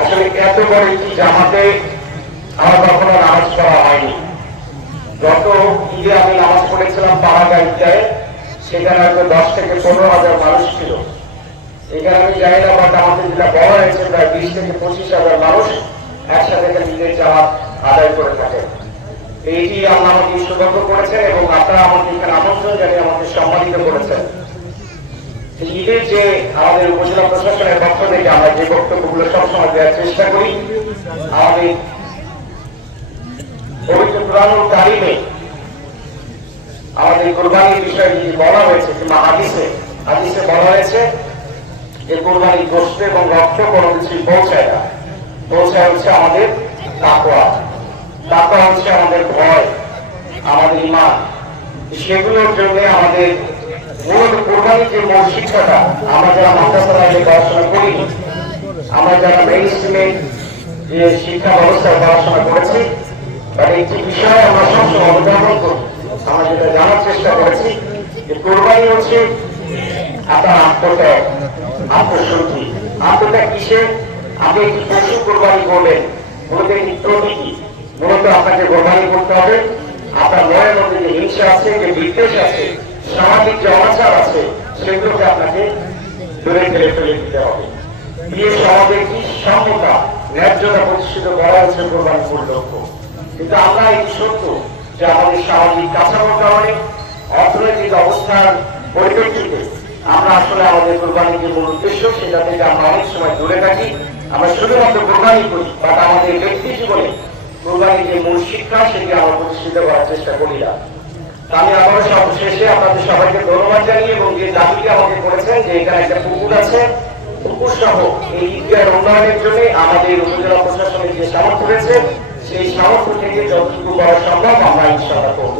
আসলে এত বড় একটি জামাতে আমার কখনো নামাজ পড়া হয়নি। গত ঈদে আমি নামাজ পড়েছিলাম পাড়াগাঁয়ে, সেখানে হয়তো 10 থেকে 15,000 মানুষ ছিল। এখানে আমি জানি না, বাট আমাদের যেটা বলা হয়েছে প্রায় 20 থেকে 25,000 মানুষ একসাথে ঈদের জামাত আদায় করে থাকে। এইটি আল্লাহ আমাকে সৌভাগ্য করেছেন এবং আপনারা আমাকে এখানে আমন্ত্রণ জানিয়ে আমাকে সম্মানিত করেছেন। ঈদের যে আমাদের উপজেলা প্রশাসনের পক্ষ থেকে আমরা যে বক্তব্যগুলো সবসময় দেওয়ার চেষ্টা করি, আমাদের পবিত্র কুরআনুল কারীমে আমাদের কুরবানির বিষয়ে যদি বলা হয়েছে কিংবা হাদিসে বলা হয়েছে যে কুরবানির গোশত এবং রক্ত কোনো কিছু পৌঁছায় না, পৌঁছায় হচ্ছে আমাদের তাকওয়া। তাকওয়া হচ্ছে আমাদের ভয়, আমাদের ঈমান। সেগুলোর জন্য আমাদের মূলত কুরবানির যে মূল শিক্ষাটা, আমরা যারা মাদ্রাসায় পড়াশোনা করি, আমরা যারা মেইন স্ট্রিমে যে শিক্ষা ব্যবস্থায় পড়াশোনা করেছি, তার একটি বিষয় আমরা সবসময় অনুধাবন করি, আমরা যেটা জানার চেষ্টা করেছি যে কোরবানি হচ্ছে আপনার আত্মত্যাগ, আত্মশুদ্ধি। আত্মত্যাগ কিসে? আপনি একটি পশু কোরবানি করবেন, মূলত একটি প্রতীকী। মূলত আপনাকে কোরবানি করতে হবে আপনার মনের মধ্যে যে হিংসা আছে, যে বিদ্বেষ আছে, সামাজিক যে অনাচার আছে, সেগুলোকে আপনাকে দূরে ফেলে দিতে হবে। দিয়ে সমাজে কি সমতা, ন্যায্যতা প্রতিষ্ঠিত করা হচ্ছে কোরবানির মূল লক্ষ্য। কিন্তু আমরা এই সত্য যে আমাদের সামাজিক কাঠামোর কারণে, অর্থনৈতিক অবস্থার পরিপ্রেক্ষিতে আমরা আসলে আমাদের কোরবানির যে মূল উদ্দেশ্য সেটা থেকে আমরা অনেক সময় দূরে থাকি। আমরা শুধুমাত্র কোরবানি করি, বাট আমাদের ব্যক্তি জীবনে কোরবানির যে মূল শিক্ষা সেটি আমরা প্রতিষ্ঠিত করার চেষ্টা করি না। আমি আবারও সবশেষে আপনাদের সবাইকে ধন্যবাদ জানিয়ে এবং যে দাবিটি আমাকে করেছেন যে এখানে একটা পুকুর আছে, পুকুর সহ এই ঈদগাহের উন্নয়নের জন্য আমাদের উপজেলা প্রশাসনের যে সামর্থ্য রয়েছে, সেই সামর্থ্য থেকে যতটুকু করা সম্ভব আমরা ইনশাআল্লাহ করব।